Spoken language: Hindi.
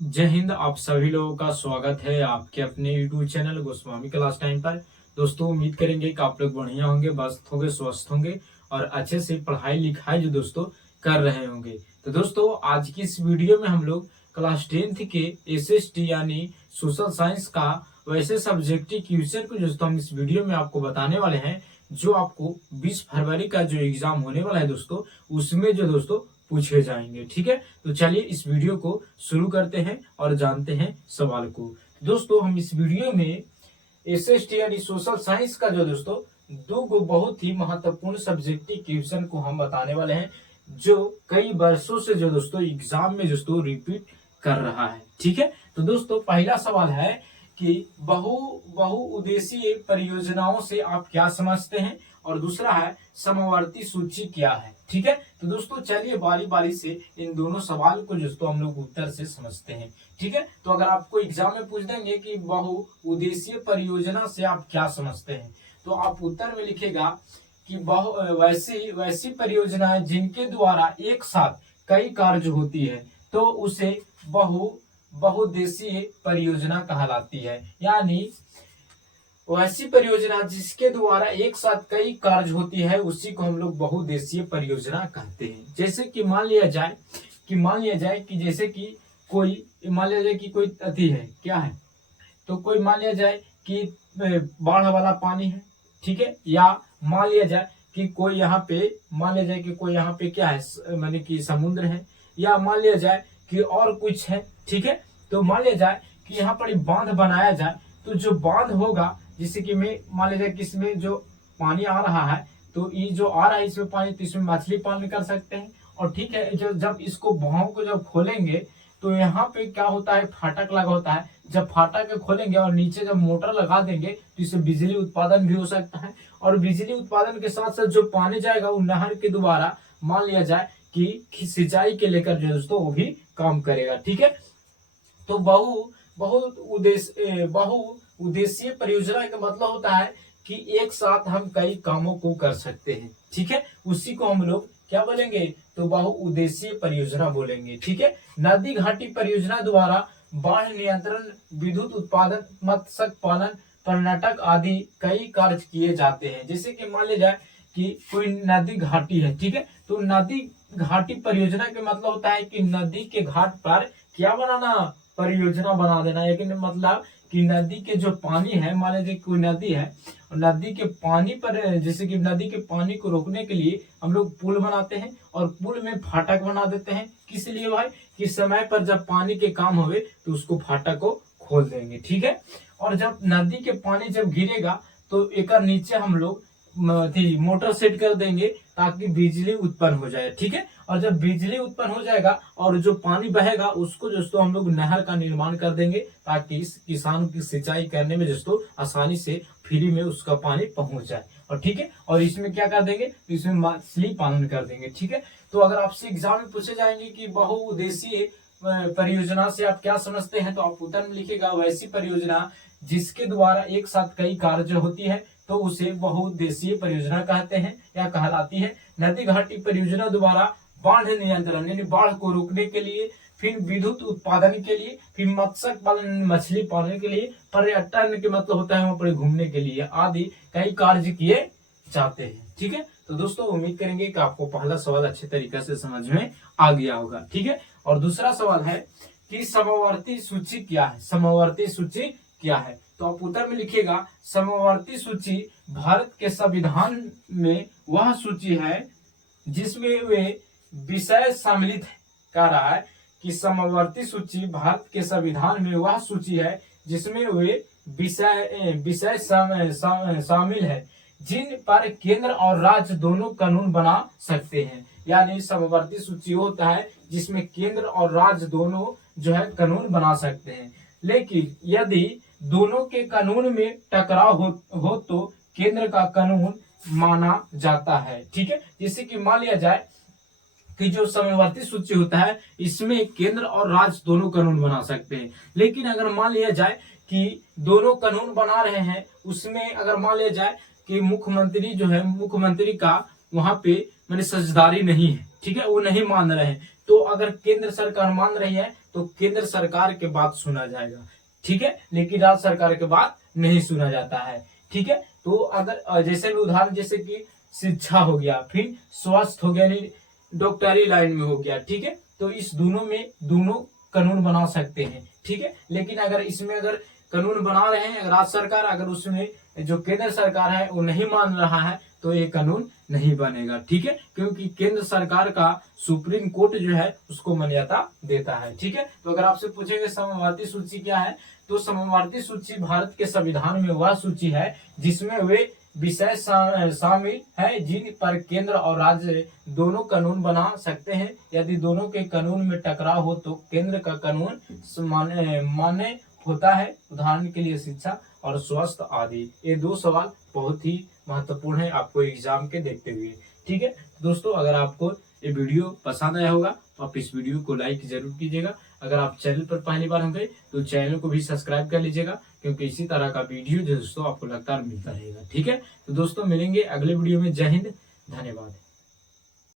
जय हिंद। आप सभी लोगों का स्वागत है आपके अपने YouTube channel Goswami class time पर। दोस्तों उम्मीद करेंगे कि आप लोग बढ़िया होंगे, मस्त होंगे, स्वस्थ होंगे और अच्छे से पढ़ाई लिखाई जो दोस्तों कर रहे होंगे। तो दोस्तों आज की इस वीडियो में हम लोग क्लास 10th के SST यानी सोशल साइंस का वैसे सब्जेक्टिव क्वेश्चन को दोस्तों हम इस वीडियो में आपको बताने वाले हैं, जो आपको 20 फरवरी का जो एग्जाम होने वाला है दोस्तों, उसमें जो दोस्तों पूछे जाएंगे। ठीक है, तो चलिए इस वीडियो को शुरू करते हैं और जानते हैं सवाल को। दोस्तों हम इस वीडियो में SST यानी सोशल साइंस का जो दोस्तों दो बहुत ही महत्वपूर्ण सब्जेक्टिव क्वेश्चन को हम बताने वाले हैं, जो कई वर्षों से जो दोस्तों एग्जाम में दोस्तों रिपीट कर रहा है। ठीक है, तो दोस्तों पहला सवाल है कि बहुउद्देशीय परियोजनाओं से आप क्या समझते हैं, और दूसरा है समवर्ती सूची क्या है। ठीक है, तो दोस्तों चलिए बारी बारी से इन दोनों सवाल को दोस्तों हम लोग उत्तर से समझते हैं। ठीक है, तो अगर आपको एग्जाम में पूछ देंगे कि बहुउद्देशीय परियोजना से आप क्या समझते हैं, तो आप उत्तर में लिखेगा कि वैसी वैसी परियोजनाएं जिनके द्वारा एक साथ कई कार्य होती है, तो उसे बहुउद्देशीय परियोजना कहलाती है। यानी वैसी परियोजना जिसके द्वारा एक साथ कई कार्य होती है, उसी को हम लोग बहुउद्देशीय परियोजना कहते हैं। जैसे कि मान लिया जाए कि जैसे कि कोई अति है, क्या है, तो कोई मान लिया जाए कि बाढ़ वाला पानी है। ठीक है, या मान लिया जाए कि कोई यहाँ पे क्या है, माने कि समुद्र है, या मान लिया जाए कि और कुछ है। ठीक है, तो मान लिया जाए कि यहाँ पर बांध बनाया जाए, तो जो बांध होगा, जैसे कि मैं मान लीजिए कि इसमें जो पानी आ रहा है, तो ये जो आ रहा है इसमें पानी, तो इसमें मछली पालन कर सकते हैं। और ठीक है, जब इसको भाव को जब खोलेंगे, तो यहाँ पे क्या होता है, फाटक लगा होता है। जब फाटक खोलेंगे और नीचे जब मोटर लगा देंगे, तो इससे बिजली उत्पादन भी हो सकता है। और बिजली उत्पादन के साथ साथ जो पानी जाएगा, वो नहर के द्वारा मान लिया जाए कि सिंचाई के लेकर जो दोस्तों वो भी काम करेगा। ठीक है, तो बहुउद्देशीय परियोजना का मतलब होता है कि एक साथ हम कई कामों को कर सकते हैं। ठीक है, उसी को हम लोग क्या बोलेंगे, तो बहुउद्देशीय परियोजना बोलेंगे। ठीक है, नदी घाटी परियोजना द्वारा बाढ़ नियंत्रण, विद्युत उत्पादन, मत्स्य पालन, पर्यटक आदि कई कार्य किए जाते हैं। जैसे कि मान लिया जाए कि कोई नदी घाटी है। ठीक है, तो नदी घाटी परियोजना का मतलब होता है कि नदी के घाट पर क्या बनाना, परियोजना बना देना। लेकिन मतलब कि नदी के जो पानी है, मान लीजिए कोई नदी है, और नदी के पानी पर, जैसे कि नदी के पानी को रोकने के लिए हम लोग पुल बनाते हैं, और पुल में फाटक बना देते हैं। किस लिए भाई, कि समय पर जब पानी के काम हुए तो उसको फाटक को खोल देंगे। ठीक है, और जब नदी के पानी जब गिरेगा, तो एक नीचे हम लोग मोटर सेट कर देंगे, ताकि बिजली उत्पन्न हो जाए। ठीक है, और जब बिजली उत्पन्न हो जाएगा और जो पानी बहेगा, उसको दोस्तों हम लोग नहर का निर्माण कर देंगे, ताकि इस किसान की सिंचाई करने में दोस्तों आसानी से फ्री में उसका पानी पहुंच जाए। और ठीक है, और इसमें क्या कर देंगे, तो इसमें मछली पालन कर देंगे। ठीक है, तो अगर आपसे एग्जाम में पूछे जाएंगे कि बहुउद्देशीय परियोजना से आप क्या समझते हैं, तो आप उत्तर में लिखेगा वैसी परियोजना जिसके द्वारा एक साथ कई कार्य होती है, तो उसे बहुउद्देशीय परियोजना कहते हैं या कहलाती है। नदी घाटी परियोजना द्वारा बाढ़ नियंत्रण यानी बाढ़ को रोकने के लिए, फिर विद्युत उत्पादन के लिए, फिर मत्स्य पालन मछली पालन के लिए, पर्यटन के मतलब होता है वहां पर घूमने के लिए, आदि कई कार्य किए जाते हैं। ठीक है, तो दोस्तों उम्मीद करेंगे कि आपको पहला सवाल अच्छे तरीके से समझ में आ गया होगा। ठीक है, और दूसरा सवाल है कि समवर्ती सूची क्या है। समवर्ती सूची क्या है, तो आप उत्तर में लिखिएगा समवर्ती सूची भारत के संविधान में वह सूची है जिसमें वे विषय सम्मिलित है। कह रहा है कि समवर्ती सूची भारत के संविधान में वह सूची है जिसमें वे विषय शामिल है जिन पर केंद्र और राज्य दोनों कानून बना सकते हैं। यानी समवर्ती सूची होता है जिसमें केंद्र और राज्य दोनों जो है कानून बना सकते हैं, लेकिन यदि दोनों के कानून में टकराव हो तो केंद्र का कानून माना जाता है। ठीक है, जैसे कि मान लिया जाए कि जो समवर्ती सूची होता है, इसमें केंद्र और राज्य दोनों कानून बना सकते हैं। लेकिन अगर मान लिया जाए कि दोनों कानून बना रहे हैं, उसमें अगर मान लिया जाए कि मुख्यमंत्री जो है, मुख्यमंत्री का वहां पे मैंने साझेदारी नहीं है। ठीक है, वो नहीं मान रहे हैं, तो अगर केंद्र सरकार मान रही है तो केंद्र सरकार के बात सुना जाएगा, ठीक है, लेकिन राज्य सरकार के बात नहीं सुना जाता है, ठीक है। तो अगर जैसे उदाहरण जैसे कि शिक्षा हो गया, फिर स्वास्थ्य हो गया, डॉक्टरी लाइन में हो गया, ठीक है, तो इस दोनों में दोनों कानून बना सकते हैं, ठीक है। लेकिन अगर इसमें अगर कानून बना रहे हैं अगर राज्य सरकार, अगर उसमें जो केंद्र सरकार है वो नहीं मान रहा है तो ये कानून नहीं बनेगा, ठीक है, क्योंकि केंद्र सरकार का सुप्रीम कोर्ट जो है उसको मान्यता देता है, ठीक है। तो अगर आपसे पूछेंगे समवर्ती सूची क्या है, तो समवर्ती सूची भारत के संविधान में वह सूची है जिसमें वे विषय शामिल है जिन पर केंद्र और राज्य दोनों कानून बना सकते हैं। यदि दोनों के कानून में टकराव हो तो केंद्र का कानून मान्य होता है। उदाहरण के लिए शिक्षा और स्वास्थ्य आदि। ये दो सवाल बहुत ही महत्वपूर्ण है आपको एग्जाम के देखते हुए, ठीक है। दोस्तों अगर आपको ये वीडियो पसंद आया होगा तो आप इस वीडियो को लाइक जरूर कीजिएगा। अगर आप चैनल पर पहली बार होंगे तो चैनल को भी सब्सक्राइब कर लीजिएगा, क्योंकि इसी तरह का वीडियो जो दोस्तों आपको लगातार मिलता रहेगा, ठीक है। तो दोस्तों मिलेंगे अगले वीडियो में। जय हिंद, धन्यवाद।